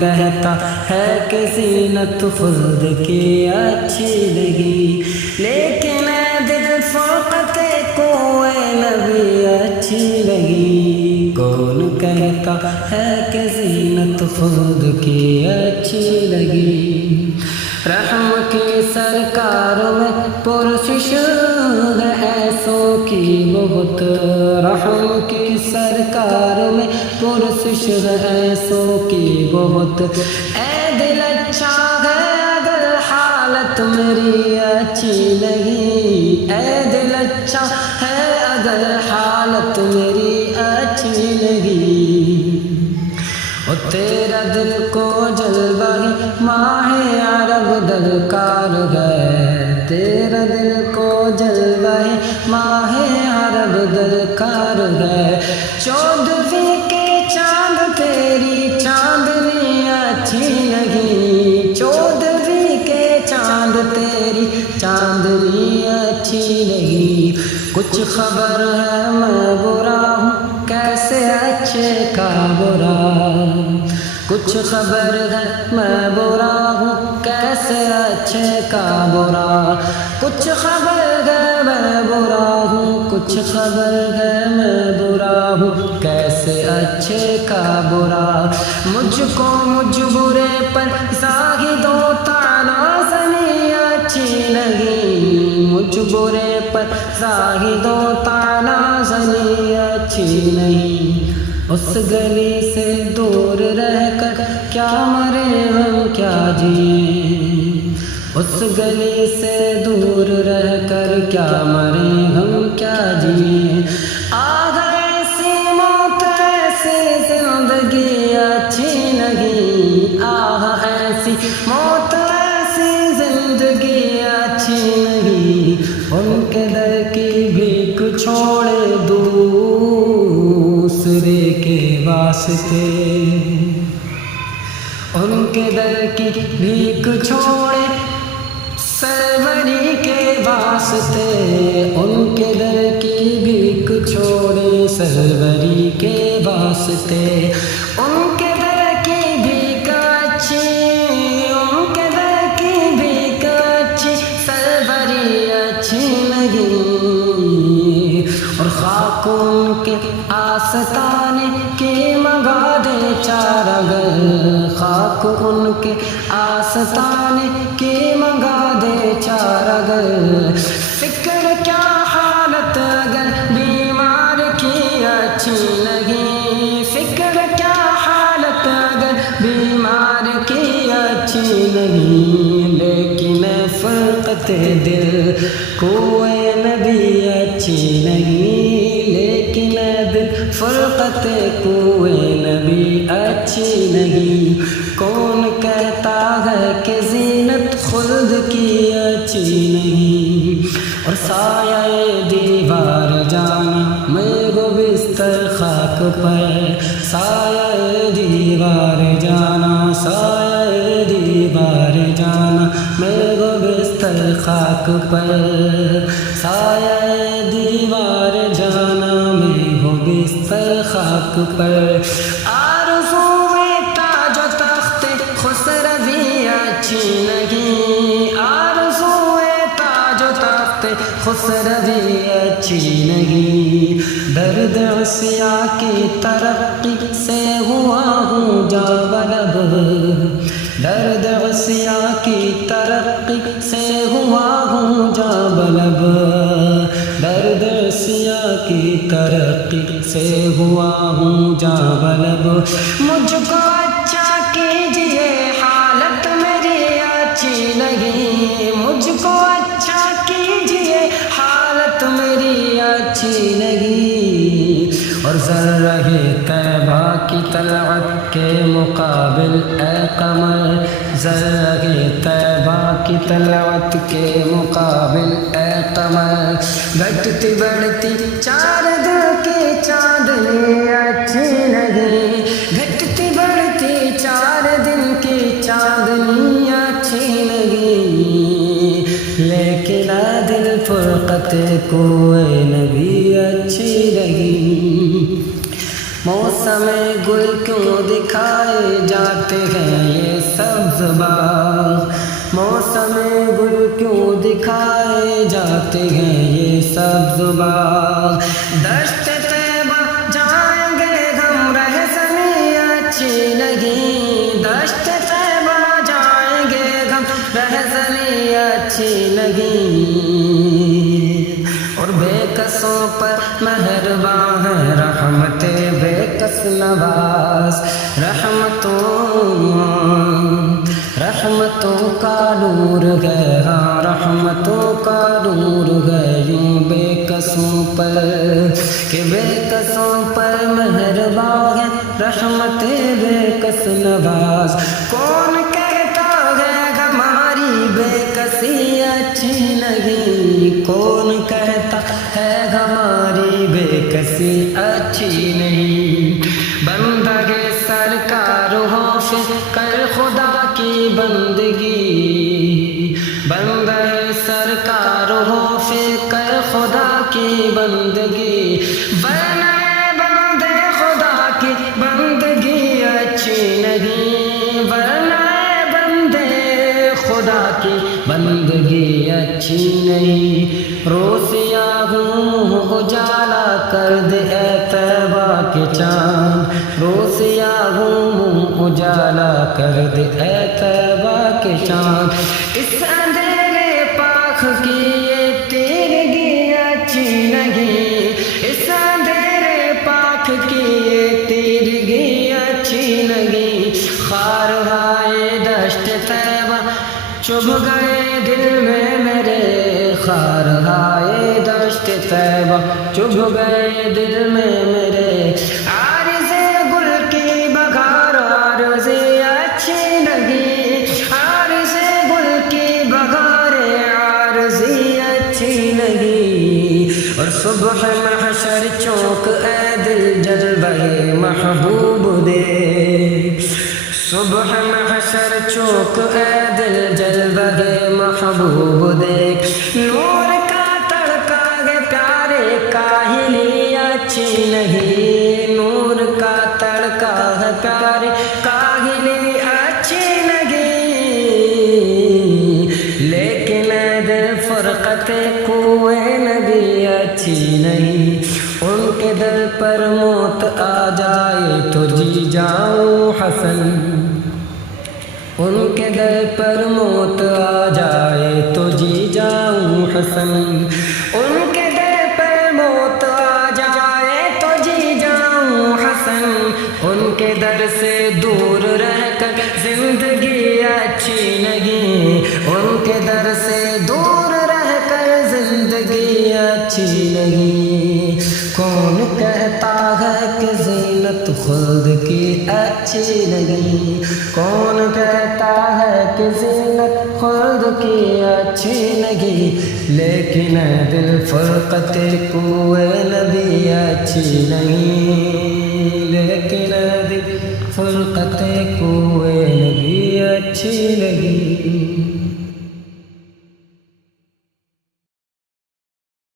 کہتا ہے کہ زینت خود کی اچھی لگی، لیکن اے دل فرقت کوئے نبی اچھی لگی۔ کون کہتا ہے کہ زینت خود کی اچھی لگی، رحم کی سرکار میں پرسش ہے ایسوں کی بہت، رحم کی سرکار میں پرسش ہے ایسوں کی بہت۔ اے دل اچھا ہے اگر حالت میری اچھی لگی، اے دل اچھا ہے اگر حالت میری اچھی لگی، اور تیرا دل کو جلوہ ماہ عرب درکار ہے، تیرا دل کو جلوہ ماہ عرب درکار ہے۔ چودھویں کے چاند تیری چاندنی اچھی لگی، چودھویں کے چاند تیری چاندنی اچھی لگی۔ کچھ خبر ہے میں برا ہوں کیسے اچھے کا برا، کچھ خبر ہے میں برا ہوں کیسے اچھے کا برا، کچھ خبر ہے میں برا ہوں، کچھ خبر ہے میں برا ہوں کیسے اچھے کا برا۔ مجھ کو مجھ برے پر زاہد و طعنہ زنی اچھی لگی، مجھ برے پر زاہد و طعنہ زنی اچھی نہیں۔ اس گلی سے دور رہ کر کیا مرے ہم کیا جئیں، اس گلی سے دور رہ کر کیا مرے ہم کیا جئیں۔ آہ ایسی موت ایسی زندگی اچھی لگی، آہ ایسی موت ایسی زندگی اچھی لگی۔ ان کے در کی بھیک چھوڑے دوسرے کے واسطے، ان کے در کی بھیک چھوڑے سروری کے واسطے، ان کے در کی بھیک چھوڑے سروری کے واسطے۔ ان کے در کی بھیک اچھی، ان کے در کی بھیک اچھی سروری اچھی لگی، اور خاک ان کے آستانے کی منگا دے چارہ گر، خاک ان کے آستانے کی منگا دے چارہ گر۔ فکر کیا حالت اگر بیمار کی اچھی لگی، فکر کیا حالت اگر بیمار کی اچھی لگی، لیکن فرقت دل کوئے نبی اچھی لگی، لیکن دل فرقت کوئے نبی اچھی لگی۔ کون کہتا ہے کہ زینت خلد کی اچھی نہیں، اور سایہ دیوار جانا میں گو بستر خاک پر، سایہ دیوار جانا، سایہ دیوار جانا میں گو بستر خاک پر، سایہ دیوار جانا میں گو بستر خاک پر۔ آرزوئے تاج و تخت خسروی اچھی لگی، آرزوئے تاج و تخت خسروی اچھی لگی۔ درد عصیاء کی ترقی سے ہوا ہوں جا بلب، درد عصیاء کی ترقی سے ہوا ہوں جا بلب، درد عصیاء کی ترقی سے ہوا ہوں جا بلب۔ مجھ کو اچھا کیجئے حالت میری اچھی لگی، مجھ کو اچھا کیجئے حالت میری اچھی لگی، اور ذرہ طیبہ کی طلعت کے مقابل اے قمر، ذرہ طیبہ کی طلعت کے مقابل اے قمر، گھٹتی بڑھتی چاند کی چاندنی اچھی لگی، گھٹتی بڑھتی 4 دن کی چاندنی اچھی لگی، لیکن دل فرقت کوئے نبی اچھی لگی، موسم گل کیوں دکھائے جاتے ہیں یہ سبز باغ، موسم گل کیوں دکھائے جاتے ہیں یہ سبز باغ، دشت طیبہ جائیں گے ہم رہزنی اچھی نہیں، دشت طیبہ جائیں گے ہم رہزنی اچھی نہیں، اور بے کسوں پر مہرباں ہے رحمت بے کس نواز، رحمتوں کا نور ہے، ہاں رحمتوں کا نور ہے یوں بے کسوں پر، کہ بے کسوں پر مہرباں ہے رحمت بے کس نواز، کون کہتا ہے ہماری بے کسی اچھی نہیں، کون کہتا ہے ہماری بے کسی اچھی نہیں، بندگے سرکار ہو کر خدا کی بندگی، بندے سرکار ہو کر خدا کی بندگی، ورنہ بندے خدا کی بندگی اچھی نہیں، ورنہ بندے خدا کی بندگی اچھی نہیں، روسیا ہوں اجالا کر دے اے طیبہ کے چاند، روسیا ہوں اجالا کر دے اے طیبہ کے چاند، اس اندھیرے پاک کی یہ تیرگی اچھی نہیں، اس اندھیرے پاک کی یہ تیرگی اچھی نہیں، خارہائے دشت طیبہ چبھ گئے دل میں میرے، خارہائے دشت طیبہ چبھ گئے دل میں میرے، عارض گل کی بہار عارض اچھی لگی، عارض گل کی بہار عارض اچھی لگی، اور صبح محشر چوک اے دل جلوہ محبوب دیکھ، صبح محشر چوک اے دل جلوہ محبوب دیکھ، نور کا تڑکا ہے پیارے کاہلی اچھی نہیں، نور کا تڑکا ہے پیارے کاہلی اچھی نہیں، لیکن اے دل فرقت کوئے نبی اچھی نہیں، ان کے دل پر موت آ جائے تو جی جاؤں حسن، ان کے دل پر موت آ جائے تو جی جاؤں حسن، ان کے دل پر موت آ جائے تو جی جاؤں حسن، ان کے در سے دور رہ کر زندگی اچھی نہیں، ان کے در سے دور رہ کر زندگی اچھی نہیں، کون کہتا ہے کہ زینت خلد کی اچھی نہیں، کون کہتا ہے کہ زینت خلد کی اچھی نہیں، لیکن دل فرقت کوئے نبی اچھی نہیں، لیکن دل فرقت کوئے نبی اچھی نہیں۔